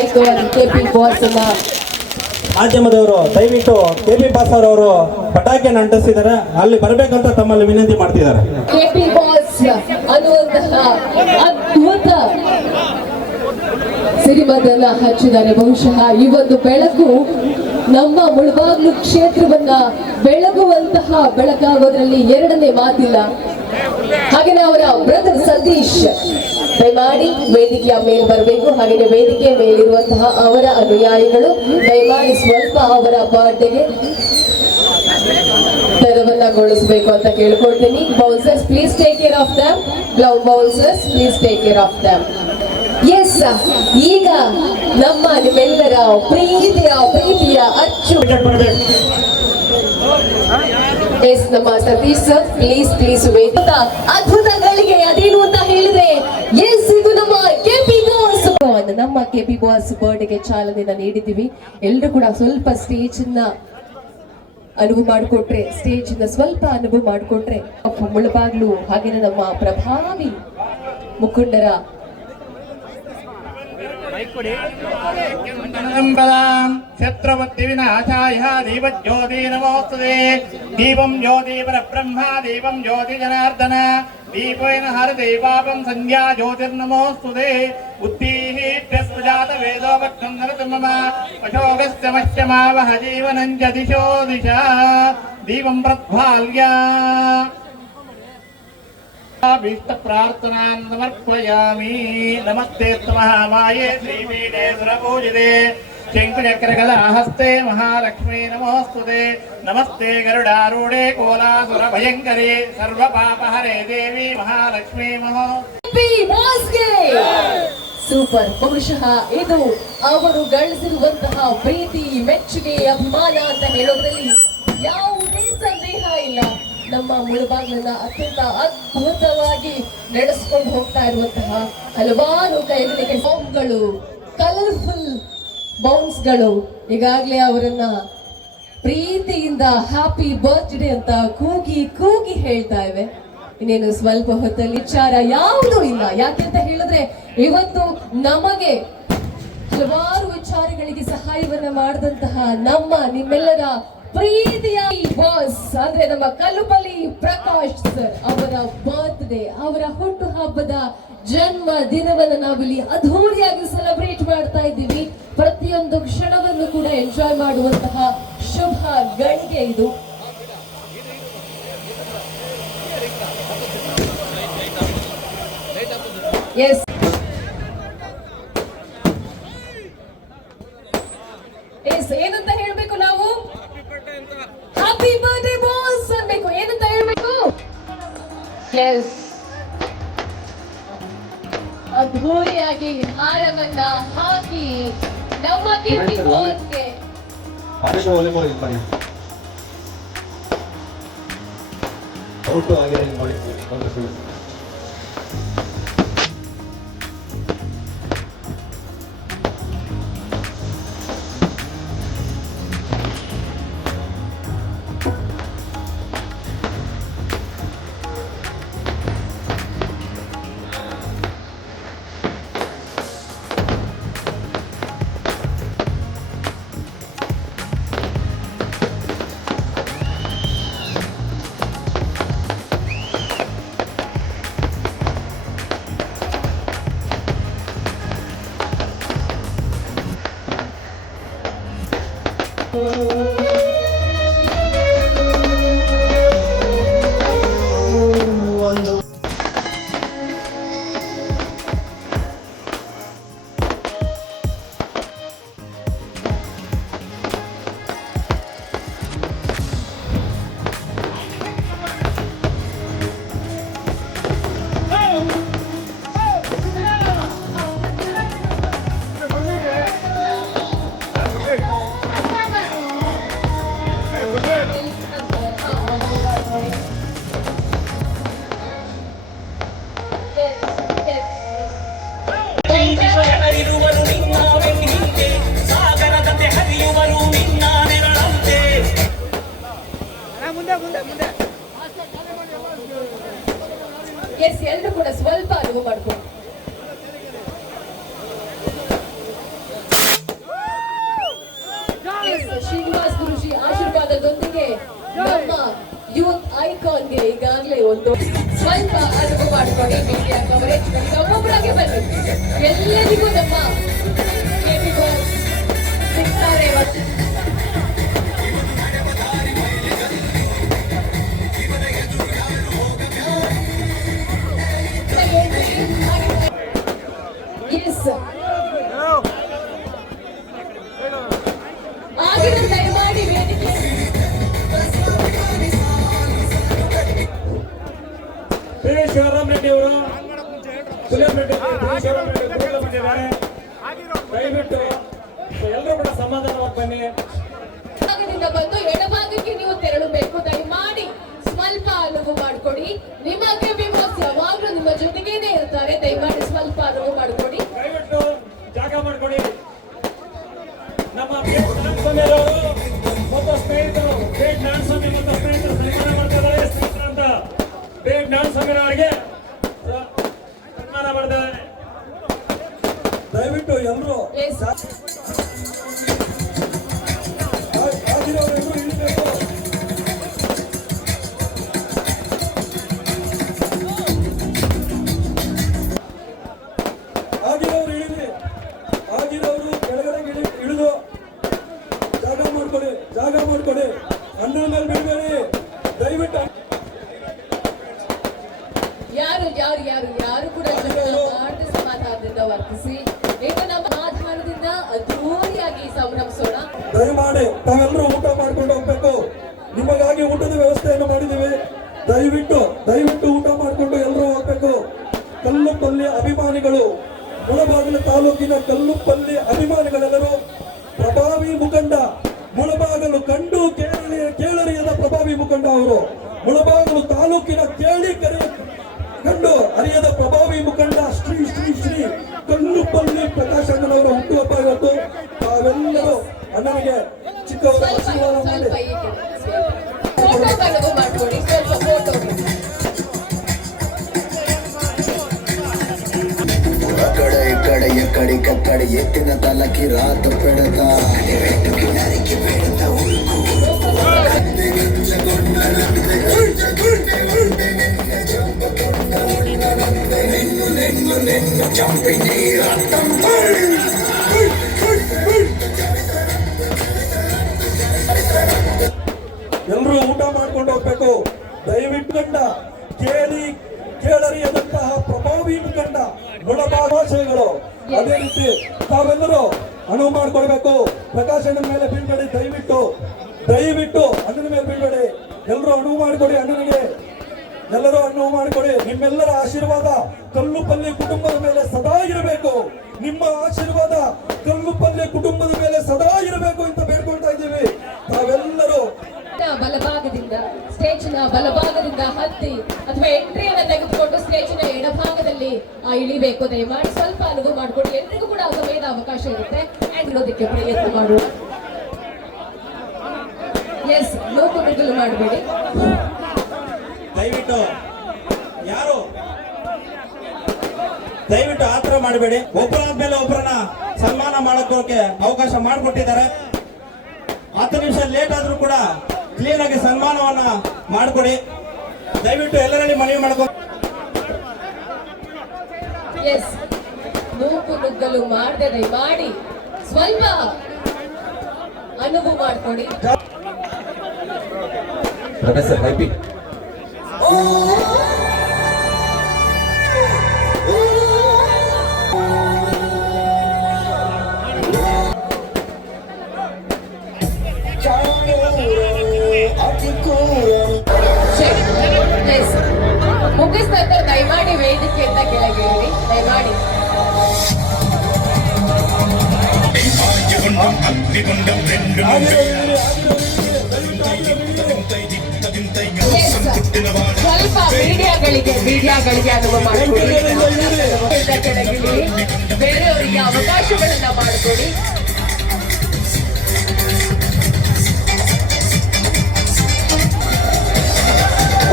Icon KP boss ಅನ್ನ ಮಾಧ್ಯಮದವರು ದಯವಿಟ್ಟು ಕೆಪಿ ಬಾಸ್ ಅವರು ಪಟಾಕಿಯನ್ನು ಅಂಟಿಸಿದ್ದಾರೆ, ಅಲ್ಲಿ ಬರಬೇಕಂತ ತಮ್ಮಲ್ಲಿ ವಿನಂತಿ ಮಾಡ್ತಿದ್ದಾರೆ. ಕೆಪಿ ಬಾಸ್ ಅನ್ನುವಂತಹ ಅದ್ಭುತ ಸಿನಿಮಾದನ್ನ ಹಚ್ಚಿದ್ದಾರೆ. ಬಹುಶಃ ಈ ಒಂದು ಬೆಳಕು ನಮ್ಮ ಮುಳಬಾಗ್ಲು ಕ್ಷೇತ್ರವನ್ನ ಬೆಳಗುವಂತಹ ಬೆಳಕಾಗೋದ್ರಲ್ಲಿ ಎರಡನೇ ಮಾತಿಲ್ಲ. ಹಾಗೆಯೇ ಅವರ ಬ್ರದರ್ ಸತೀಶ್ ದಯಮಾಡಿ ವೇದಿಕೆಯ ಮೇಲೆ ಬರಬೇಕು. ಹಾಗೆಯೇ ವೇದಿಕೆ ಮೇಲಿರುವಂತಹ ಅವರ ಅನುಯಾಯಿಗಳು ದಯಮಾಡಿ ಸ್ವಲ್ಪ ಅವರ ಬರ್ತ್ಡೇಗೆ ತೆರವನ್ನಗೊಳಿಸಬೇಕು ಅಂತ ಕೇಳ್ಕೊಳ್ತೀನಿ. Bouncers please take care of them. Bouncers please take care of them. Yes, ಈಗ ನಮ್ಮ ನಿಮ್ಮೆಲ್ಲರ ಪ್ರೀತಿಯ ಅಚ್ಚು ಎಸ್ ನಮ್ಮ ಸತೀಶ್ ಸರ್ ಪ್ಲೀಸ್ ಅದ್ಭುತಗಳಿಗೆ ಅದೇನು ಅಂತ ಹೇಳಿದ್ರೆ ಎಸ್ ಇದು ನಮ್ಮ ಕೆಪಿ ಬಾಸ್. ನಮ್ಮ ಕೆಪಿ ಬಾಸ್ ಬರ್ತ್ಡೇಗೆ ಚಾಲನೆಯನ್ನ ನೀಡಿದ್ದೀವಿ. ಎಲ್ಲರೂ ಕೂಡ ಸ್ವಲ್ಪ ಸ್ಟೇಜ್ ಅನುಭವ ಮಾಡಿಕೊಟ್ರೆ, ಸ್ಟೇಜ್ ಸ್ವಲ್ಪ ಅನುಭವ ಮಾಡಿಕೊಟ್ರೆ ಮುಳಬಾಗ್ಲು ಹಾಗೇನೆ ನಮ್ಮ ಪ್ರಭಾವಿ ಮುಖಂಡರ ಛತ್ರವರ್ತಿ ವಿನಾಶಾಯ ದೀಪಜ್ಯೋತಿ ನಮೋಸ್ತುತೆ. ದೀಪಂ ಜ್ಯೋತಿ ಪರಬ್ರಹ್ಮ ದೀಪಂ ಜ್ಯೋತಿ ಜನಾರ್ದನ ದೀಪೇನ ಹರತೆ ಪಾಪಂ ಸಂಧ್ಯಾ ಜ್ಯೋತಿರ್ನಮೋಸ್ತುತೆ. ಬುದ್ಧಿಃ ವೇದೋ ಭಕ್ತಂ ನರತು ಮಮ ಅಶೋಕಸ್ಯ ಮಶ್ಯಮಾವಹ ಜೀವನಂ ಚ ದಿಶೋ ದಿಶಾ ದೀಪಂ ಪ್ರಜ್ವಾಲ್ಯ ಭೀಷ್ಟ ಪ್ರಾರ್ಥನಾಂ ಸಮರ್ಪಯಾಮಿ. ನಮಸ್ತೆ ಮಹಾಮಾಯೇ ಶ್ರೀಪೀಠೆ ಸುರಪೂಜಿತೆ ಶಂಕುಚಕ್ರಗದಾ ಹಸ್ತೆ ಮಹಾಲಕ್ಷ್ಮೀ ನಮೋಸ್ತುತೆ. ನಮಸ್ತೆ ಗರುಡಾರೂಢೆ ಕೋಲಾಸುರ ಭಯಂಕರಿ ಸರ್ವಪಾಪಹರೇ ದೇವಿ ಮಹಾಲಕ್ಷ್ಮೀ ಸೂಪರ್. ಬಹುಶಃ ಇದು ಅವರು ಗಳಿಸಿರುವಂತಹ ಪ್ರೀತಿ, ಮೆಚ್ಚುಗೆ, ಅಭಿಮಾನ ಅಂತ ಹೇಳೋದ್ರಲ್ಲಿ ಯಾವುದೇ ಸಂದೇಹ ಇಲ್ಲ. ನಮ್ಮ ಮುಳಬಾಗ್ಲನ್ನ ಅತ್ಯಂತ ಅದ್ಭುತವಾಗಿ ನಡೆಸಿಕೊಂಡು ಹೋಗ್ತಾ ಇರುವಂತಹ ಹಲವಾರು ಕೈಗಳಿಗೆ ಬಾಂಬ್ಗಳು, ಕಲರ್ಫುಲ್ ಬೌನ್ಸ್ಗಳು ಈಗಾಗಲೇ ಅವರನ್ನ ಪ್ರೀತಿಯಿಂದ ಹ್ಯಾಪಿ ಬರ್ತ್ಡೇ ಅಂತ ಕೂಗಿ ಹೇಳ್ತಾ ಇವೆ. ಇನ್ನೇನು ಸ್ವಲ್ಪ ಹೊತ್ತಲ್ಲಿ ವಿಚಾರ ಯಾವುದೂ ಇಲ್ಲ. ಯಾಕೆಂತ ಹೇಳಿದ್ರೆ ಇವತ್ತು ನಮಗೆ ಹಲವಾರು ವಿಚಾರಗಳಿಗೆ ಸಹಾಯವನ್ನ ಮಾಡಿದಂತಹ ನಿಮ್ಮೆಲ್ಲರ ಪ್ರೀತಿಯ ಬಾಸ್ ಅಂದ್ರೆ ನಮ್ಮ ಕಲ್ಲುಪಲ್ಲಿ ಪ್ರಕಾಶ್ ಸರ್ ಅವರ ಬರ್ತ್ಡೇ, ಅವರ ಹುಟ್ಟು ಹಬ್ಬದ ಜನ್ಮ ದಿನವನ್ನು ನಾವಿಲ್ಲಿ ಅದ್ಧೂರಿಯಾಗಿ ಸೆಲೆಬ್ರೇಟ್ ಮಾಡ್ತಾ ಇದ್ದೀವಿ. ಪ್ರತಿಯೊಂದು ಕ್ಷಣವನ್ನು ಕೂಡ ಎಂಜಾಯ್ ಮಾಡುವಂತಹ ಶುಭ ಗಳಿಗೆ ಇದು. ಎಸ್ ಏನಂತ ಹೇಳ್ಬೇಕು ನಾವು? ಹ್ಯಾಪಿ ಬರ್ತ್ಡೇ ಬಾಸ್ ಅನ್ಬೇಕು. ಏನಂತ ಹೇಳ್ಬೇಕು? ಎಸ್, ಅದ್ಭುರಿಯಾಗಿ ಹಾರವನ್ನ ಹಾಕಿ ನಮ್ಮ ಕೆಪಿ ಬಾಸ್ಗೆ ಈಗಾಗಲೇ ಒಂದು ಸ್ವಲ್ಪ ಅನುಭವ ಮಾಡ್ಕೊಂಡು ಮೀಡಿಯಾ ಕವರೇಜ್ ಒಬ್ಬೊಬ್ಬರಾಗೆ ಬನ್ನಿ. ಎಲ್ಲರಿಗೂ ನಮ್ಮ KP ಬಾಸ್ ಸಿಗ್ತಾರೆ ಇವತ್ತು. ಎಸ್ ಆಗಿರೋ ದಯಮಾಡಿ ವೇದಿಕೆ ಶಿವರಾಮ್ ರೆಡ್ಡಿ ಅವರು ಬಂದಿದ್ದಾರೆ. ದಯವಿಟ್ಟು ಎಲ್ಲರೂ ಕೂಡ ಸಮಾಧಾನವಾಗಿ ಬನ್ನಿ. ಭಾಗದಿಂದ ಬಂದು ಎಡಭಾಗಕ್ಕೆ ನೀವು ತೆರಳಬೇಕು. ದಯಮಾಡಿ ಸ್ವಲ್ಪ ಅನುವು ಮಾಡಿಕೊಡಿ. ನಿಮ್ಮ KP ಬಾಸ್ ಯಾವಾಗಲೂ ನಿಮ್ಮ ಜೊತೆಗೇನೆ ಇರ್ತಾರೆ. ದಯಮಾಡಿ ಸ್ವಲ್ಪ ಅನುವು ಮಾಡಿಕೊಡಿ. ದಯವಿಟ್ಟು ಜಾಗ ಮಾಡ್ಕೊಡಿ. ನಮ್ಮ ಸ್ವಾಮಿಯವರು ಮತ್ತು ಸ್ನೇಹಿತರು ನಾರಾಯಣಸ್ವಾಮಿ ಮತ್ತು ಸ್ನೇಹಿತರು ಸನ್ಮಾನ ಮಾಡ್ತಾ ಇದ್ದಾರೆ. ಸ್ನೇಹಿತರಂತ ನಾರಾಯಣಸ್ವಾಮಿ ಅವರಿಗೆ ಸನ್ಮಾನ ಮಾಡಿದ್ದಾರೆ. ದಯವಿಟ್ಟು ಎಲ್ಲರೂ ಇಳಿಬೇಕು. ಆಗಿರೋರು ಇಳಿದ್ರಿ, ಆಗಿರೋರು ಕೆಳಗಡೆ ಇಳಿದು ಜಾಗ ಮಾಡ್ಕೊಡಿ. ಅನ್ನದ ಮೇಲೆ ಬಿಡಬೇಡಿ ದಯವಿಟ್ಟು. ಯಾರು ಕೂಡ ಮಾಡದ ಸಮಾಧಾನದಿಂದ ವರ್ತಿಸಿ. ಈಗ ನಮ್ಮ ಆಧಾರದಿಂದ ಅದ್ಧೂರಿಯಾಗಿ ಸಂಭ್ರಮಿಸೋಣ. ದಯಮಾಡಿ ತಾವೆಲ್ಲರೂ ಊಟ ಮಾಡ್ಕೊಂಡು ಹೋಗ್ಬೇಕು. ನಿಮಗಾಗಿ ಊಟದ ವ್ಯವಸ್ಥೆಯನ್ನು ಮಾಡಿದ್ದೀವಿ. ದಯವಿಟ್ಟು ಊಟ ಮಾಡಿಕೊಂಡು ಎಲ್ಲರೂ ಹೋಗ್ಬೇಕು. ಕಲ್ಲುಪಲ್ಲಿ ಅಭಿಮಾನಿಗಳು, ಮುಳಬಾಗಿಲು ತಾಲೂಕಿನ ಕಲ್ಲುಪಲ್ಲಿ ಅಭಿಮಾನಿಗಳೆಲ್ಲರೂ ಪ್ರಭಾವಿ ಮುಖಂಡ, ಮುಳಬಾಗಲು ಕಂಡು ಕೇಳರಿಯದ ಪ್ರಭಾವಿ ಮುಖಂಡ ಅವರು. ಮುಳಬಾಗಲು ತಾಲೂಕಿನ ಕಂಡು ಅರಿಯದ ಪ್ರಭಾವಿ ಮುಖಂಡ ಶ್ರೀ ಶ್ರೀ ಶ್ರೀ ಕಲ್ಲುಪಲ್ಲಿ ಪ್ರಕಾಶ್ ಅಣ್ಣನವರ ಹುಟ್ಟುಹಬ್ಬ ಇವತ್ತು. ತಾವೆಲ್ಲರೂ ಅಣ್ಣನಿಗೆ ಚಿಕ್ಕವರ ಆಶೀರ್ವಾದ ಮಾಡಿ ಮಾಡ್ಕೊಳ್ಳಿ. ಸ್ವಲ್ಪ ಫೋಟೋ కడ ఎక్కడి కక్కడి ఎత్తిన తలకి రాత పెడతా చంపి నీ రక్తం ಎಲ್ಲರೂ ಊಟ ಮಾಡ್ಕೊಂಡು ಹೋಗ್ಬೇಕು. ದಯವಿಟ್ಟು ಕಂಡ ಕೇಳರಿಯದಂತಹ ಪ್ರಭಾವಿ ಮುಖಂಡ ಗುಣಭಾಷೆಗಳು. ಅದೇ ರೀತಿ ತಾವೆಲ್ಲರೂ ಅನುವು ಮಾಡ್ಕೊಳ್ಬೇಕು. ಪ್ರಕಾಶ್ ಅಣ್ಣನ ಮೇಲೆ ಬೀಳ್ಬೇಡಿ. ದಯವಿಟ್ಟು ಅಣ್ಣನ ಮೇಲೆ ಬೀಳ್ಬೇಡಿ. ಎಲ್ಲರೂ ಅನುವು ಮಾಡಿಕೊಡಿ. ಅಣ್ಣನಿಗೆ ಎಲ್ಲರೂ ಅನುವು ಮಾಡಿಕೊಡಿ. ನಿಮ್ಮೆಲ್ಲರ ಆಶೀರ್ವಾದ ಕಲ್ಲುಪಲ್ಲಿ ಕುಟುಂಬದ ಮೇಲೆ ಸದಾ ಇರಬೇಕು. ನಿಮ್ಮ ಆಶೀರ್ವಾದ ಕಲ್ಲುಪಲ್ಲಿ ಕುಟುಂಬದ ಮೇಲೆ ಸದಾ ಇರಬೇಕು ಅಂತ ಬೇಡ್ಕೊಳ್ತಾ ಇದ್ದೀವಿ. ತಾವೆಲ್ಲರೂ ಸ್ಟೇಜಿನ ಬಲಭಾಗದಿಂದ ಹತ್ತಿ ಅಥವಾ ಎಂಟ್ರಿಯನ್ನು ತೆಗೆದುಕೊಂಡು ಸ್ಟೇಜಿನ ಎಡಭಾಗದಲ್ಲಿ ಇಳಿಬೇಕು. ದಯಮಾಡಿ ಸ್ವಲ್ಪ ಅನುವು ಮಾಡಿಕೊಂಡು ಎಲ್ರಿಗೂ ಕೂಡ ಸಮಯದ ಅವಕಾಶ ಇರುತ್ತೆ. ಇರೋದಕ್ಕೆ ಪ್ರಯತ್ನ ಮಾಡುವ. ಎಸ್ ಲೋಕಗಳು ಮಾಡಬೇಡಿ. ದಯವಿಟ್ಟು ಆತರ ಮಾಡಬೇಡಿ. ಒಬ್ಬರಾದ್ಮೇಲೆ ಒಬ್ಬರನ್ನ ಸನ್ಮಾನ ಮಾಡೋಕೆ ಅವಕಾಶ ಮಾಡಿಕೊಟ್ಟಿದ್ದಾರೆ. 10 ನಿಮಿಷ ಲೇಟ್ ಆದ್ರೂ ಕೂಡ ಕ್ಲೀನ್ ಆಗಿ ಸನ್ಮಾನವನ್ನ ಮಾಡಿಕೊಡಿ. ದಯವಿಟ್ಟು ಎಲ್ಲರಲ್ಲಿ ಮನವಿ ಮಾಡ್ಕೊ. ಎಸ್ ನೂಕು ನುಗ್ಗಲು ಮಾಡದೆ ದಯಮಾಡಿ ಸ್ವಲ್ಪ ಅನುವು ಮಾಡಿಕೊಡಿ. ಪ್ರೊಫೆಸರ್ ಹೈಪಿ ಮುಗಿಸ್ತಾ ದಯಮಾಡಿ ವೇದಿಕೆಯಿಂದ ಕೆಳಗಿಳಿ. ದಯಮಾಡಿ ಸ್ವಲ್ಪ ಮೀಡಿಯಾಗಳಿಗೆ ಅನುವು ಮಾಡಿಕೊಡಿ. ಕೆಳಗಿಳಿ. ಬೇರೆಯವರಿಗೆ ಅವಕಾಶಗಳನ್ನ ಮಾಡಿಕೊಡಿ.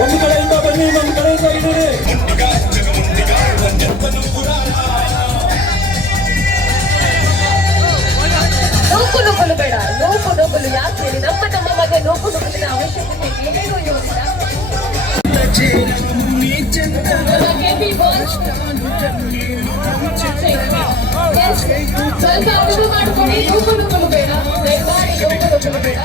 ಒಂದು ಕಡೆಯಿಂದ ಬನ್ನಿ, ಒಂದು ಕಡೆಯಿಂದ ಇದ್ದೀರಿ. ನೂಕು ನುಗ್ಗಲು ಬೇಡ. ನೂಕು ನುಗ್ಗಲು ಯಾಕೆ ಹೇಳಿ? ನಮ್ಮ ಮಧ್ಯೆ ನೂಕು ನುಗ್ಗಲಿನ ಅವಶ್ಯಕತೆ ಏನೇನೂ ಇರುವುದಿಲ್ಲ. ಕೆಪಿ ಬಾಸ್ ಸ್ವಲ್ಪ ಅನುಭವ ಮಾಡ್ಕೊಳ್ಳಿ, ನೂಕು ಬೇಡ, ದಯಮಾಡಿ ನೂಕು ಬೇಡ.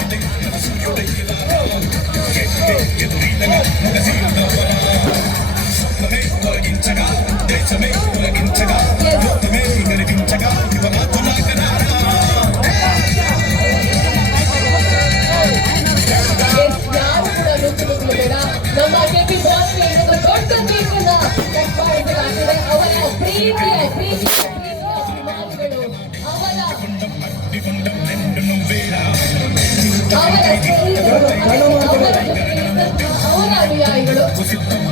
ಯಾರು ಕೂಡ ನೂಕು ಬೇಡ. ನಮ್ಮ ಕೆಪಿ ಬಾಸ್ ದೊಡ್ಡ ಕೇಕನ್ನ ಕಟ್ ಮಾಡಿಸಲಾಗಿದೆ. ಅವರ ಪ್ರೀತಿಯ ಅಭಿಮಾನಿಗಳು, ಅವರ ಸ್ನೇಹಿತರು, ಅವರ ಅನುಯಾಯಿಗಳು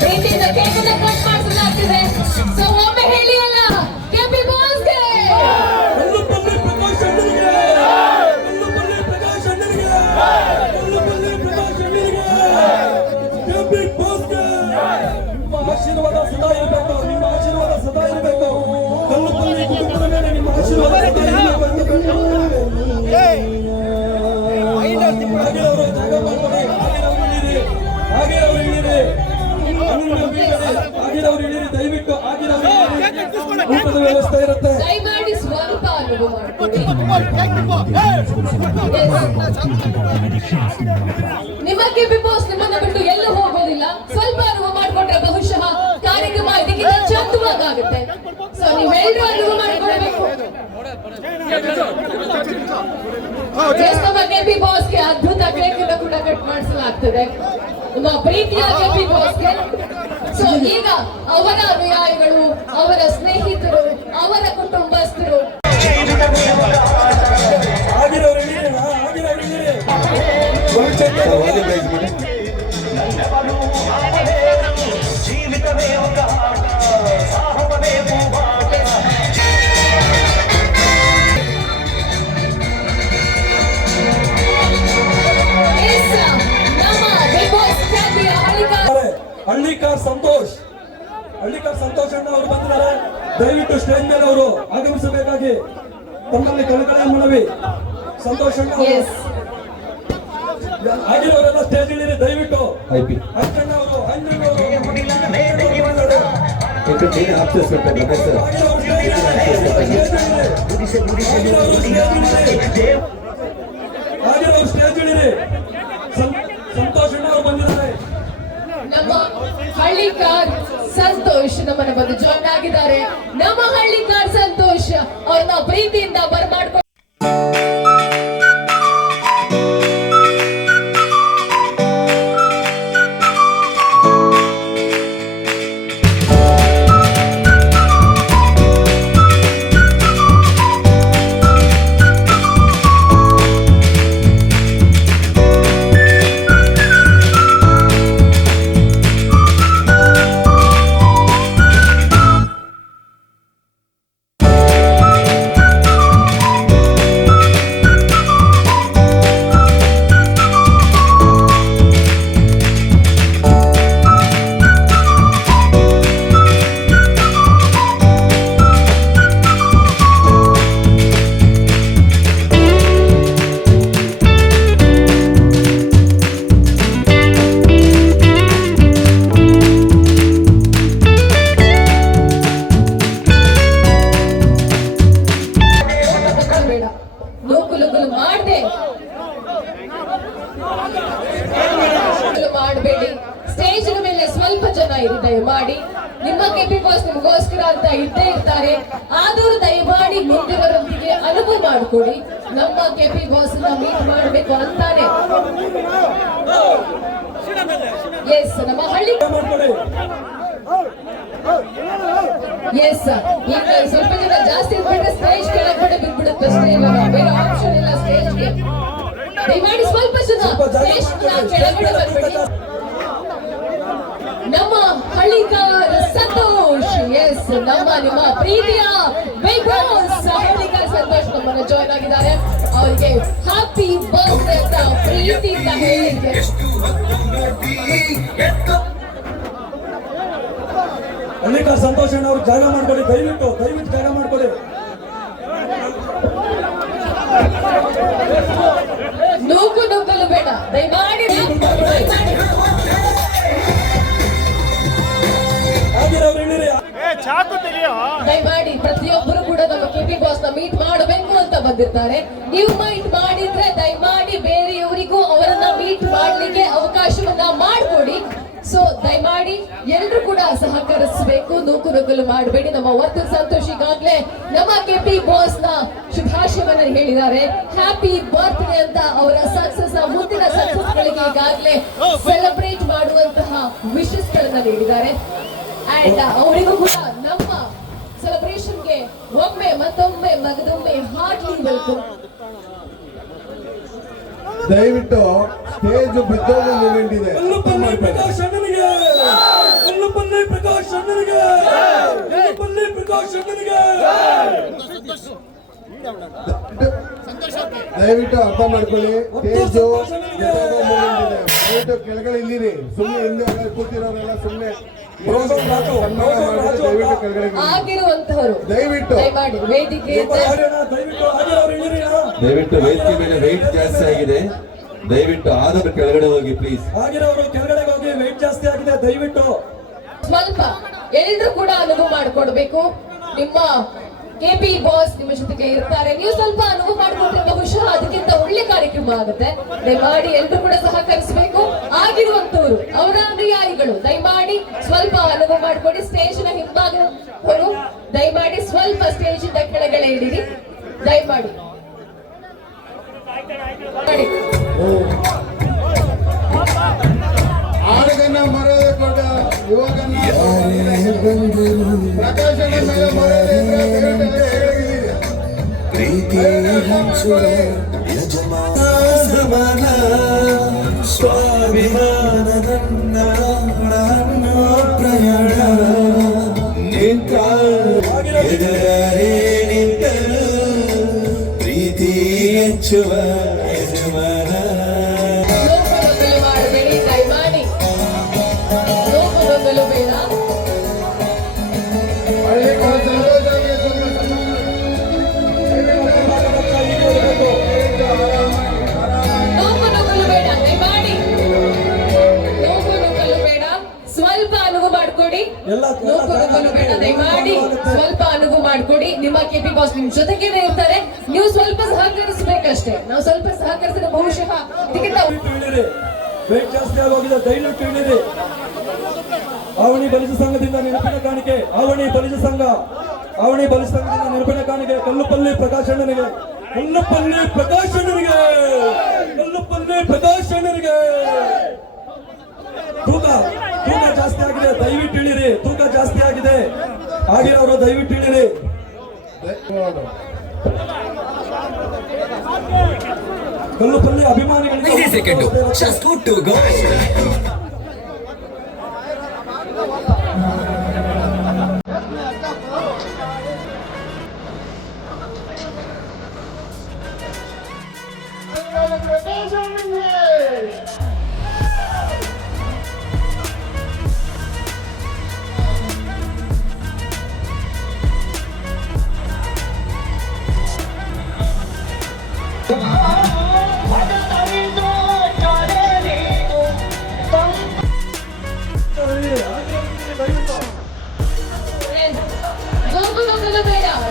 ಪ್ರೀತಿಯಿಂದ ಕೇಕನ್ನ ಕಟ್ ಮಾಡಿಸಲಾಗ್ತಿದೆ. ಸೊ ಒಮ್ಮೆ ಹೇಳಿ ಅಲ್ಲ, ಕೆಪಿ ಬಾಸ್ಗೆ ಕಲ್ಲುಪಲ್ಲಿ ಪ್ರಕಾಶ್ ಅಣ್ಣನಿಗೆ, ಕಲ್ಲುಪಲ್ಲಿ ಪ್ರಕಾಶ್ ಅಣ್ಣನಿಗೆ, ಕಲ್ಲುಪಲ್ಲಿ ಪ್ರಕಾಶ್ ಅಣ್ಣನಿಗೆ, ಕೆಪಿ ಬಾಸ್ಗೆ ನಿಮ್ಮ ಆಶೀರ್ವಾದ ಸದಾ ಇರಬೇಕು, ನಿಮ್ಮ ಆಶೀರ್ವಾದ ಸದಾ ಇರಬೇಕು. ಕಲ್ಲುಪಲ್ಲಿ ಕುಟುಂಬದ ಮೇಲೆ ನಿಮ್ಮ ಆಶೀರ್ವಾದ ಸದಾ ಇರಬೇಕು ಅಂತ ಹಾಗೆ ಅವರು ಜಾಗ ಮಾಡ್ಕೊಳ್ಳಿ, ಹಾಗೆ ಅವರು ಇಳಿರಿ, ಹಾಗೆ ಅವರು ಇಳಿರಿ, ದಯವಿಟ್ಟು ಹಾಗೆ ಊಟದ ವ್ಯವಸ್ಥೆ ಇರುತ್ತೆ. ದಯಮಾಡಿ ಸ್ವಲ್ಪ ಅನುಭವ ಮಾಡ್ಕೊಳ್ಳಿ. ನಿಮ್ಮ ಕೆಪಿ ಬಾಸ್ ನಿಮ್ಮನ್ನ ಬಿಟ್ಟು ಎಲ್ಲೂ ಹೋಗೋದಿಲ್ಲ. ಸ್ವಲ್ಪ ಅನುಭವ ಮಾಡ್ಕೊಂಡ್ರೆ ಬಹುಶಃ ಕಾರ್ಯಕ್ರಮ ಇದಕ್ಕಿಂತ ಚಂದವಾಗುತ್ತೆ. ಸೊ ನೀವೆಲ್ಲರೂ ಅನುಭವ ಮಾಡ್ಕೊಳ್ಬೇಕು. ನಮ್ಮ ಕೆಪಿ ಬಾಸ್ಗೆ ಅದ್ಭುತ ಕೇಕ್ ಕೂಡ ಕಟ್ ಮಾಡಿಸಲಾಗ್ತದೆ, ನಮ್ಮ ಪ್ರೀತಿಯ ಕೆಪಿ ಬಾಸ್ಗೆ. ಸೊ ಈಗ ಅವರ ಅನುಯಾಯಿಗಳು, ಅವರ ಸ್ನೇಹಿತರು, ಅವರ ಕುಟುಂಬಸ್ಥರು ಆಗಿರೋರು ಇಳಿರಿ, ಆಗಿರೋರು ಇಳಿರಿ. ಹಳ್ಳಿಕಾರ್ ಸಂತೋಷ್ ಅಣ್ಣ ಅವರು ಬಂದಿದ್ದಾರೆ. ದಯವಿಟ್ಟು ಸ್ಟೇಜ್ ಮೇಲೆ ಅವರು ಆಗಮಿಸಬೇಕಾಗಿ ತಮ್ಮಲ್ಲಿ ಕಳಕಳಿಯ ಮನವಿ. ಸಂತೋಷ್ ಅಣ್ಣ ಆಗಿರೋರೆಲ್ಲ ಸ್ಟೇಜ್ ಇಳಿರಿ ದಯವಿಟ್ಟು. ಅಕ್ಕಣ್ಣ ಅವರು, ಅಂಜನವರು, ಆಗಿರೋರು ಸ್ಟೇಜ್ ಇಳಿರಿ. ಸಂತೋಷ್ ಅಣ್ಣ ಅವರು ಬಂದಿದ್ದಾರೆ. ನಮ್ಮ ಹಳ್ಳಿಕಾರ್ ಸಂತೋಷ್ ನಮ್ಮನ್ನ ಬಂದು ಜಾಯ್ನ್ ಆಗಿದ್ದಾರೆ. ನಮ್ಮ ಹಳ್ಳಿಕಾರ್ ಸಂತೋಷ್ ಅವ್ರನ್ನ ಪ್ರೀತಿಯಿಂದ ಬರಮಾಡ್ಕೊಂಡು ಮಾಡಬೇಡಿ. ಸ್ಟೇಜ್ ಮೇಲೆ ಸ್ವಲ್ಪ ಜನ ಇರಿ ದಯಮಾಡಿ. ನಿಮ್ಮ ಕೆಪಿ ಬಾಸ್ ನಿಮಗೋಸ್ಕರ ಅಂತ ಇದ್ದೇ ಇರ್ತಾರೆ. ಆದರೂ ದಯಮಾಡಿ ಮುಂದೆ ಬರೋದಿಗೆ ಅನುಭವ ಮಾಡಿಕೊಡಿ. ನಮ್ಮ ಕೆಪಿ ಬಾಸ್ ಮೀಟ್ ಮಾಡಬೇಕು ಅಂತಾನೆ. ಎಸ್, ನಮ್ಮ ಹಳ್ಳಿ ಎಸ್. ಈಗ ಸ್ವಲ್ಪ ಜನ ಜಾಸ್ತಿ ಇದ್ಬಿಟ್ರೆ ಸ್ಟೇಜ್ ಕೆಳಗಡೆ ಬಿದ್ಬಿಡುತ್ತೆ ಅಷ್ಟೇ. ಇವಾಗ ಬೇರೆ ಆಪ್ಷನ್ ಇಲ್ಲ ಸ್ಟೇಜ್ಗೆ. ದಯಮಾಡಿ ಸ್ವಲ್ಪ ಜನ ಸ್ಟೇಜ್ ಕೆಳಗಡೆ ಬರ್ಬೇಡಿ. ನಮ್ಮ ಹಳ್ಳಿಕಾರ್ ಸಂತೋಷ್, ಎಸ್, ನಿಮ್ಮ ಪ್ರೀತಿಯ ಬಿಗ್ ಬಾಸ್ ಹಳ್ಳಿಕಾರ್ ಸಂತೋಷ್ ನಮ್ಮನ್ನ ಜಾಯ್ನ್ ಆಗಿದ್ದಾರೆ. ಅವರಿಗೆ ಹ್ಯಾಪಿ ಬರ್ತ್ಡೇ ಅಂತ ಪ್ರೀತಿಯಿಂದ ಹೇಳಿದ್ದೆ. ಹಳ್ಳಿಕಾರ್ ಸಂತೋಷ್ ಅಣ್ಣ ಅವ್ರು ಜಾಗ ಮಾಡ್ಕೊಳ್ಳಿ ದಯವಿಟ್ಟು ಜಾಗ ಮಾಡ್ಕೊಳ್ಳಿ. ನುಗ್ಗಲು ಬೇಡ ದಯಮಾಡಿ. ದಯಮಾಡಿ ಪ್ರತಿಯೊಬ್ಬರು ಕೂಡ ನಮ್ಮ ಕೆಪಿ ಬಾಸ್ ನ ಮೀಟ್ ಮಾಡಬೇಕು ಅಂತ ಬಂದಿರ್ತಾರೆ. ನೀವು ಮೀಟ್ ಮಾಡಿದ್ರೆ ದಯಮಾಡಿ ಬೇರೆಯವರಿಗೂ ಅವರನ್ನ ಮೀಟ್ ಮಾಡ್ಲಿಕ್ಕೆ ಅವಕಾಶವನ್ನ ಮಾಡಿಕೊಡಿ. ಸೊ ದಯಮಾಡಿ ಎಲ್ಲರೂ ಕೂಡ ಸಹಕರಿಸಬೇಕು, ನೂಕು ನುಗ್ಗಲು ಮಾಡಬೇಡಿ. ನಮ್ಮ ವರ್ತನ್ ಸಂತೋಷ್ ಈಗಾಗಲೇ ನಮ್ಮ ಕೆಪಿ ಬಾಸ್ ನ ಶುಭಾಶಯವನ್ನ ಹೇಳಿದ್ದಾರೆ. ಹ್ಯಾಪಿ ಬರ್ತ್ಡೇ ಅಂತ ಅವರ ಸಕ್ಸಸ್ ಮುಂದಿನ ಸಕ್ಸಸ್ ಗಳಿಗೆ ಈಗಾಗಲೇ ಸೆಲೆಬ್ರೇಟ್ ಮಾಡುವಂತಹ ವಿಶಸ್ ಗಳನ್ನ ನೀಡಿದ್ದಾರೆ. ಅಂಡ್ ಅವರಿಗೂ ಕೂಡ ನಮ್ಮ ಸೆಲೆಬ್ರೇಷನ್ಗೆ ಒಮ್ಮೆ ಮತ್ತೊಮ್ಮೆ ಮಗದೊಮ್ಮೆ ಹಾರ್ಟ್ಲಿ ವೆಲ್ಕಮ್. ದಯವಿಟ್ಟು ಸ್ಟೇಜ್ ಬಿದ್ದೋಗ ಮೂಮೆಂಟ್ ಇದೆ. ಕಲ್ಲುಪಲ್ಲಿ ಪ್ರಕಾಶ್ ಅಣ್ಣನಿಗೆ, ಕಲ್ಲುಪಲ್ಲಿ ಪ್ರಕಾಶ್ ಅಣ್ಣನಿಗೆ, ಕಲ್ಲುಪಲ್ಲಿ ಪ್ರಕಾಶ್ ಅಣ್ಣನಿಗೆ. ದಯವಿಟ್ಟು ಅರ್ಥ ಮಾಡ್ಕೊಳ್ಳಿ, ಸ್ಟೇಜ್ ಬಿದ್ದೋಗ ಮೂಮೆಂಟ್ ಇದೆ. ದಯವಿಟ್ಟು ಕೆಳಗಡೆ ಇಲ್ಲಿರಿ, ಸುಮ್ಮನೆ ಹಿಂದೆ ಕೂತಿರೋರೆಲ್ಲ ಸುಮ್ಮನೆ ದಯವಿಟ್ಟು ಕೆಳಗಡೆ ಆಗಿರುವಂತವರು ದಯವಿಟ್ಟು ದಯಮಾಡಿ ವೇದಿಕೆ ದಯವಿಟ್ಟು ಆಗಿರೋರು ಇಳಿರಿ ಅಣ್ಣ. ದಯವಿಟ್ಟು ವೇದಿಕೆ ಮೇಲೆ ವೆಯ್ಟ್ ಜಾಸ್ತಿ ಆಗಿದೆ, ದಯವಿಟ್ಟು ಆದಷ್ಟು ಕೆಳಗಡೆ ಹೋಗಿ ಪ್ಲೀಸ್. ಆಗಿರೋರು ಕೆಳಗಡೆ ಹೋಗಿ ವೆಯ್ಟ್ ಜಾಸ್ತಿ ಆಗಿದೆ, ದಯವಿಟ್ಟು ಸ್ವಲ್ಪ ಎಲ್ಲರೂ ಕೂಡ ಅನುಭವ ಮಾಡಿಕೊಡ್ಬೇಕು. ನಿಮ್ಮ ಕೆಪಿ ಬಾಸ್ ನಿಮ್ಮ ಜೊತೆಗೆ ಇರ್ತಾರೆ, ನೀವು ಸ್ವಲ್ಪ ಅನುಭವ ಮಾಡಿಕೊಂಡ್ರೆ ಬಹುಶಃ ಅದಕ್ಕಿಂತ ಒಳ್ಳೆ ಕಾರ್ಯಕ್ರಮ ಆಗುತ್ತೆ. ದಯಮಾಡಿ ಎಲ್ಲರೂ ಕೂಡ ಸಹಕರಿಸಬೇಕು. ಆಗಿರುವಂತವರು ಅವರ ಅನುಯಾಯಿಗಳು ದಯಮಾಡಿ ಸ್ವಲ್ಪ ಅನುಭವ ಮಾಡಿಕೊಡಿ. ಸ್ಟೇಜ್ ನ ಹಿಂಭಾಗದವರು ದಯಮಾಡಿ ಸ್ವಲ್ಪ ಸ್ಟೇಜ್ ಇಂದ ಕೆಳಗಡೆ ಇಡಿರಿ ದಯಮಾಡಿ. ಮಾಡಿ. ಆಡಗನ್ನ ಮರದ ಕೊಟ್ಟ ಯುವಕನ್ನ ಪ್ರಕಾಶನ ಮೇಲೆ ಮರದ ಪ್ರೀತಿ ಹಂಚುವ ಯಜಮಾನ ಸ್ವಾಭಿಮಾನದ ಪ್ರಯಾಣ ನಿಂತ ಪ್ರೀತಿ ಹಂಚುವ ಯಜಮಾನ. ಲೋಕದೊಂದಲು ಮಾಡಬೇಡಿ ದಯಮಾಡಿ, ಲೋಕದೊಂದಲು ಬೇಡ. ನೋವು ನುಗ್ಗಲು ಬೇಡ ದಯಮಾಡಿ, ನೋವು ನುಗ್ಗಲು ಬೇಡ. ಸ್ವಲ್ಪ ಅನುಭವ ಮಾಡ್ಕೊಡಿ. ನೋವು ನುಗ್ಗಲು ಬೇಡ ದಯಮಾಡಿ, ಸ್ವಲ್ಪ ಅನುಭವ ಮಾಡ್ಕೊಡಿ. ನಿಮ್ಮ ಕೆಪಿ ಬಾಸ್ ನಿಮ್ ಜೊತೆಗೇನೆ ಇರ್ತಾರೆ, ನೀವು ಸ್ವಲ್ಪ ಸಹಕರಿಸಬೇಕಷ್ಟೇ. ನಾವು ಸ್ವಲ್ಪ ಸಹಕರಿಸಿದ್ರೆ ಬಹುಶಃ ಇದಕ್ಕಿಂತ ಇಳಿರಿ, ವೆಯ್ಟ್ ಜಾಸ್ತಿ ಆಗೋಗಿದೆ, ದಯವಿಟ್ಟು ಇಳಿರಿ. ಆವಣಿ ಬಲಿಜ ಸಂಘದಿಂದ ನೆನಪಿನ ಕಾಣಿಕೆ, ಆವಣಿ ಬಲಿಜ ಸಂಘ, ಆವಣಿ ಬಲಿಜ ಸಂಘದಿಂದ ನೆನಪಿನ ಕಾಣಿಕೆ ಕಲ್ಲುಪಲ್ಲಿ ಪ್ರಕಾಶ್ ಅಣ್ಣನಿಗೆ, ಕಲ್ಲುಪಲ್ಲಿ ಪ್ರಕಾಶ್ ಅಣ್ಣನಿಗೆ, ಕಲ್ಲುಪಲ್ಲಿ ಪ್ರಕಾಶ್ ಅಣ್ಣನಿಗೆ. ತೂಕ ತೂಕ ಜಾಸ್ತಿ ಆಗಿದೆ, ದಯವಿಟ್ಟು ಇಳಿರಿ. ತೂಕ ಜಾಸ್ತಿ ಆಗಿದೆ, ಆಗಿರೋರು ದಯವಿಟ್ಟು ಇಳಿರಿ. ಕಲ್ಲುಪಲ್ಲಿ ಅಭಿಮಾನಿಗಳಿಗೆ 5 ಸೆಕೆಂಡು, just to go.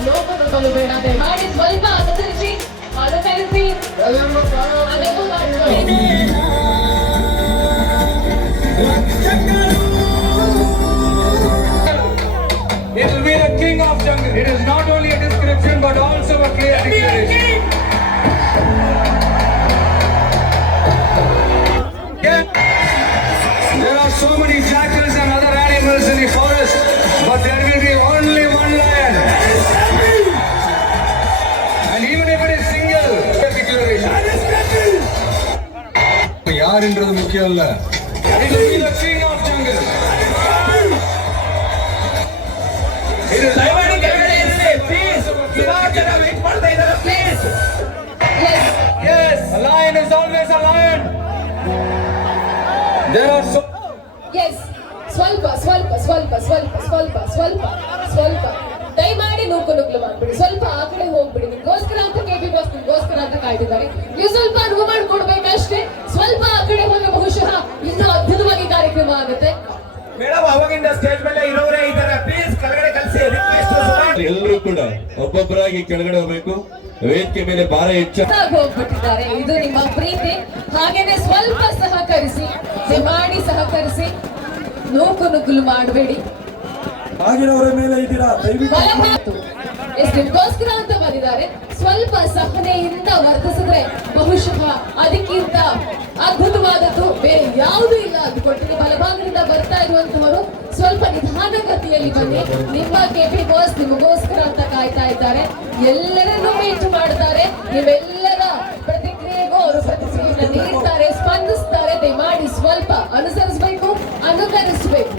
ಲೋಕದೊಂದಲು ಬೇಡ ದಯಮಾಡಿ, ಸ್ವಲ್ಪ ಅನುಸರಿಸಿ ಅನುಭವ ಮಾಡ್ಕೊಳ್ಳಿ. It will be the king of jungle. It is not only a description but also a clear declaration. Yeah. There are so many jackals and other animals in the forest, but there will be only one lion. And even if it is single, declaration. ಯಾರೆಂದ್ರದು ಮುಖ್ಯ ಅಲ್ಲ. It will be the king of jungle. It is yes, a lion is always a lion. There are so yes ಸ್ವಲ್ಪ ಸ್ವಲ್ಪ ಸ್ವಲ್ಪ ಸ್ವಲ್ಪ ಸ್ವಲ್ಪ ಸ್ವಲ್ಪ ಸ್ವಲ್ಪ ದಯಮಾಡಿ ನೂಕು ನುಗ್ಲು ಮಾಡ್ಬಿಡಿ. ಸ್ವಲ್ಪ ಆ ಕಡೆ ಹೋಗ್ಬಿಡಿ. ನಿಮ್ಗೋಸ್ಕರ ಅಂತ ಕೆಪಿ ಬಾಸ್ ನಿಮ್ಗೋಸ್ಕರ ಅಂತ ಕಾಯ್ತಿದ್ದಾರೆ. ನೀವು ಸ್ವಲ್ಪ ಅನುಭವ ಮಾಡ್ಕೊಡ್ಬೇಕಷ್ಟೇ. ಸ್ವಲ್ಪ ಆ ಕಡೆ ಹೋಗಿ ಬಹುಶಃ ಇನ್ನೂ ಅದ್ಭುತವಾಗಿ ಕಾರ್ಯಕ್ರಮ ಆಗುತ್ತೆ. ಮೇಡಮ್ ಅವಾಗಿಂದ ಸ್ಟೇಜ್ ಮೇಲೆ ಇರೋರೇ ಇದ್ದಾರೆ, ಪ್ಲೀಸ್ ಕೆಳಗಡೆ ಕಳಿಸಿ ರಿಕ್ವೆಸ್ಟ್. ಒಬ್ಬೊಬ್ಬರಾಗಿ ಕೆಳಗಡೆ ಹೋಗ್ಬೇಕು. ವೇದಿಕೆ ಮೇಲೆ ಭಾರ ಹೆಚ್ಚು ಹೋಗ್ಬಿಟ್ಟಿದ್ದಾರೆ. ಇದು ನಿಮ್ಮ ಪ್ರೀತಿ. ಹಾಗೇನೆ ಸ್ವಲ್ಪ ಸಹಕರಿಸಿ, ಮಾಡಿ ಸಹಕರಿಸಿ, ನೂಕು ನುಗ್ಗಲು ಮಾಡಬೇಡಿ. ಆಗಿನವರ ಮೇಲೆ ಇದ್ದೀರಾ, ದಯವಿಟ್ಟು ಎಷ್ಟಕ್ಕೋಸ್ಕರ ಅಂತ ಬಂದಿದ್ದಾರೆ. ಸ್ವಲ್ಪ ಸಹನೆಯಿಂದ ವರ್ತಿಸಿದ್ರೆ ಬಹುಶಃ ಅದಕ್ಕಿಂತ ಅದ್ಭುತವಾದದ್ದು ಬೇರೆ ಯಾವುದೂ ಇಲ್ಲ. ಅದು ಕೊಟ್ಟಿಗೆ ಬಲಭಾಗದಿಂದ ಬರ್ತಾ ಇರುವಂತವರು ಸ್ವಲ್ಪ ನಿಧಾನಗತಿಯಲ್ಲಿ ಬನ್ನಿ. ನಿಮ್ಮ ಕೆಪಿ ಬಾಸ್ ನಿಮಗೋಸ್ಕರ ಅಂತ ಕಾಯ್ತಾ ಇದ್ದಾರೆ. ಎಲ್ಲರನ್ನೂ ಮೀಟ್ ಮಾಡ್ತಾರೆ. ನೀವೆಲ್ಲರ ಪ್ರತಿಕ್ರಿಯೆಗೂ ಅವರು ಪ್ರತಿಕ್ರಿಯೆಯನ್ನು ನೀಡ್ತಾರೆ, ಸ್ಪಂದಿಸ್ತಾರೆ. ದಯಮಾಡಿ ಸ್ವಲ್ಪ ಅನುಸರಿಸಬೇಕು, ಅನುಕರಿಸಬೇಕು.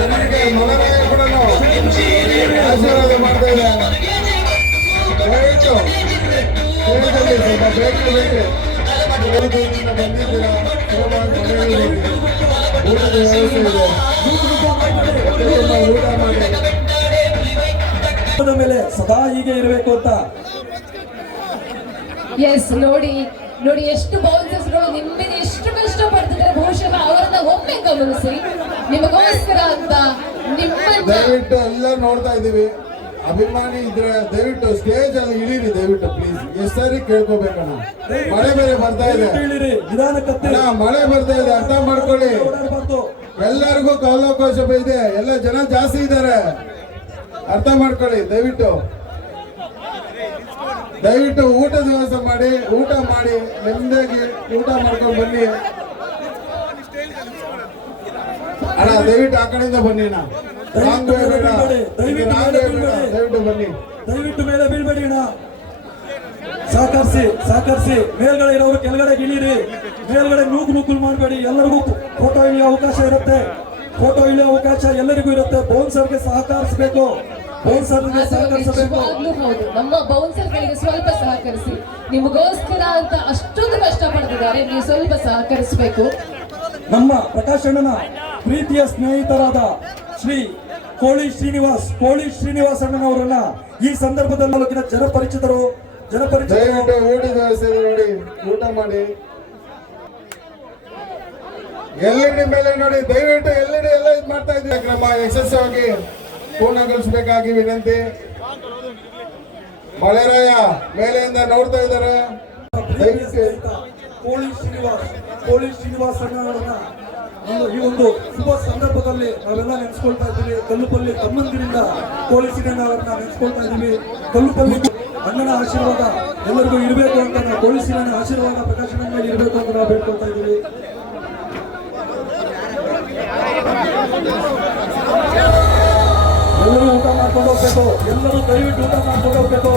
ಮಗನಿಗೆ ಕೂಡ ಆಶೀರ್ವಾದ ಮಾಡ್ತಾ ಇದ್ದಾರೆ. ದಯವಿಟ್ಟು ಸ್ಟೇಜಲ್ಲಿ ಸ್ವಲ್ಪ ಬೇಕು ಬಂದಿದ್ದೀರಾ, ಊಟದ ವ್ಯವಸ್ಥೆ ಇದೆ, ಊಟ ಮಾಡಿ ಮೇಲೆ ಸದಾ ಹೀಗೆ ಇರಬೇಕು ಅಂತ. ಎಸ್, ನೋಡಿ ನೋಡಿ ಎಷ್ಟು ಬೌನ್ಸರ್ಸ್ಗಳು ನಿಮ್ಮೇಲೆ ಎಷ್ಟು ಕಷ್ಟ ಪಡ್ತಿದ್ದಾರೆ. ಬಹುಶಃ ಅವರನ್ನ ಒಮ್ಮೆ ಗಮನಿಸಿ. ನಿಮಗೋಸ್ಕರ ಅಂತ ನಿಮ್ಮನ್ನ ದಯವಿಟ್ಟು ಎಲ್ಲ ನೋಡ್ತಾ ಇದೀವಿ. ಅಭಿಮಾನಿ ಇದ್ರೆ ದಯವಿಟ್ಟು ಸ್ಟೇಜ್ ಅಲ್ಲಿ ಇಳೀರಿ, ದಯವಿಟ್ಟು ಪ್ಲೀಸ್. ಎಷ್ಟು ಸಾರಿ ಕೇಳ್ಕೋಬೇಕಣ್ಣ. ಮಳೆ ಬೇರೆ ಬರ್ತಾ ಇದೆ, ಹೇಳಿರಿ ನಿಧಾನಕ್ಕೆ ಅಣ್ಣ, ಮಳೆ ಬರ್ತಾ ಇದೆ, ಅರ್ಥ ಮಾಡ್ಕೊಳ್ಳಿ. ಎಲ್ಲರಿಗೂ ಕಾಲಾವಕಾಶ ಇದೆ, ಎಲ್ಲ ಜನ ಜಾಸ್ತಿ ಇದ್ದಾರೆ, ಅರ್ಥ ಮಾಡ್ಕೊಳ್ಳಿ. ದಯವಿಟ್ಟು ಊಟದ ವ್ಯವಸ್ಥೆ ಮಾಡಿ, ಊಟ ಮಾಡಿ ನೆಮ್ಮದಿಯಾಗಿ ಊಟ ಮಾಡ್ಕೊಂಡು ಬನ್ನಿ ಅಣ್ಣ. ದಯವಿಟ್ಟು ಆ ಕಡೆಯಿಂದ ಬನ್ನಿ ಅಣ್ಣ. ದಯವಿಟ್ಟು ಬನ್ನಿ. ದಯವಿಟ್ಟು ಮೇಲೆ ಬೀಳ್ಬೇಡಿ ಅಣ್ಣ. ಸಹಕರಿಸಿ ಮೇಲ್ಗಡೆ ಇರೋರು ಕೆಳಗಡೆ ಇಳೀರಿ. ಮೇಲ್ಗಡೆ ನೂಕುಲು ಮಾಡಬೇಡಿ. ಎಲ್ಲರಿಗೂ ಫೋಟೋ ಇಳಿಯೋ ಅವಕಾಶ ಇರುತ್ತೆ. ಫೋಟೋ ಇಳಿಯೋ ಅವಕಾಶ ಎಲ್ಲರಿಗೂ ಇರುತ್ತೆ. ಬೌನ್ಸರ್ಗೆ ಸಹಕರಿಸಬೇಕು. ಬೌನ್ಸರ್ಗೆ ಸಹಕರಿಸಬೇಕು. ನಿಜವಾಗ್ಲೂ ಹೌದು. ನಮ್ಮ ಬೌನ್ಸರ್ಗಳಿಗೆ ಸ್ವಲ್ಪ ಸಹಕರಿಸಿ. ನಿಮಗೋಸ್ಕರ ಅಂತ ಅಷ್ಟೊಂದು ಕಷ್ಟ ಪಡ್ತಿದ್ದಾರೆ. ನೀವು ಸ್ವಲ್ಪ ಸಹಕರಿಸಬೇಕು. ನಮ್ಮ ಪ್ರಕಾಶ್ ಅಣ್ಣನ ಪ್ರೀತಿಯ ಸ್ನೇಹಿತರಾದ ಶ್ರೀ ಕೋಳಿ ಶ್ರೀನಿವಾಸ್ ಅಣ್ಣನವರನ್ನ ಈ ಸಂದರ್ಭದಲ್ಲಿ ತಾಲೂಕಿನ ಜನಪರಿಚಿತರು ದಯವಿಟ್ಟು ಊಟದ ವ್ಯವಸ್ಥೆ ಇದೆ ನೋಡಿ, ಊಟ ಮಾಡಿ. ಎಲ್ಇಡಿ ಮೇಲೆ ನೋಡಿ, ದಯವಿಟ್ಟು ಎಲ್ಇಡಿ ಎಲ್ಲ ಇದು ಮಾಡ್ತಾ ಇದ್ದೀವಿ. ಕ್ರಮ ಯಶಸ್ವಿ ಆಗಿ ಪೂರ್ಣಗೊಳಿಸಬೇಕಾಗಿ ವಿನಂತಿ. ಮಳೆರಾಯ ಮೇಲೆಯಿಂದ ನೋಡ್ತಾ ಇದ್ದಾರೆ. ಕೋಳಿ ಶ್ರೀನಿವಾಸ್ ಅಣ್ಣನವರನ್ನ ಈ ಒಂದು ಶುಭ ಸಂದರ್ಭದಲ್ಲಿ ನಾವೆಲ್ಲ ನೆನೆಸ್ಕೊಳ್ತಾ ಇದ್ದೀವಿ. ಕಲ್ಲುಪಲ್ಲಿ ತಮ್ಮಂದಿರಿಂದ ಕೋಳಿ ಶ್ರೀನಿವಾಸರನ್ನ ನೆನೆಸ್ಕೊಳ್ತಾ ಇದ್ದೀವಿ. ಕಲ್ಲುಪಲ್ಲಿ ಅಣ್ಣನ ಆಶೀರ್ವಾದ ಎಲ್ಲರಿಗೂ ಇರಬೇಕು ಅಂತ ನಾವು, ಕೋಳಿ ಶ್ರೀನಿವಾಸನ ಆಶೀರ್ವಾದ ಪ್ರಕಾಶ್ ಅಣ್ಣನ ಮೇಲೆ ಇರಬೇಕು ಅಂತ ನಾವು ಬೇಡ್ಕೊಳ್ತಾ ಇದ್ದೀವಿ. ಎಲ್ಲರೂ ಊಟ ಮಾಡ್ಕೊಂಡು ಹೋಗ್ಬೇಕು. ಎಲ್ಲರೂ ದಯವಿಟ್ಟು ಊಟ ಮಾಡ್ಕೊಂಡು ಹೋಗ್ಬೇಕು.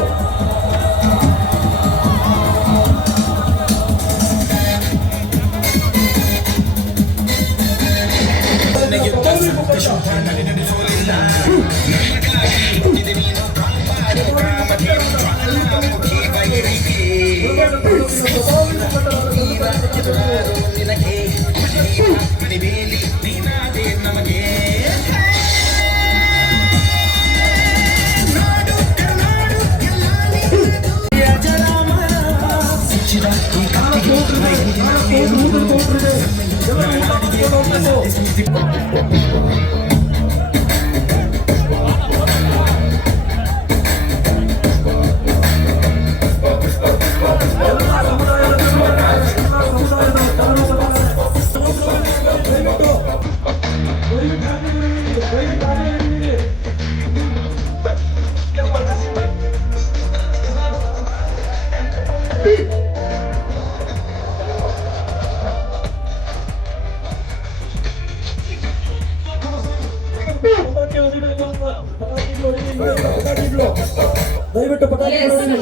ದಯವಿಟ್ಟು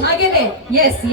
ಹಾಗೇನೆ ಎಸ್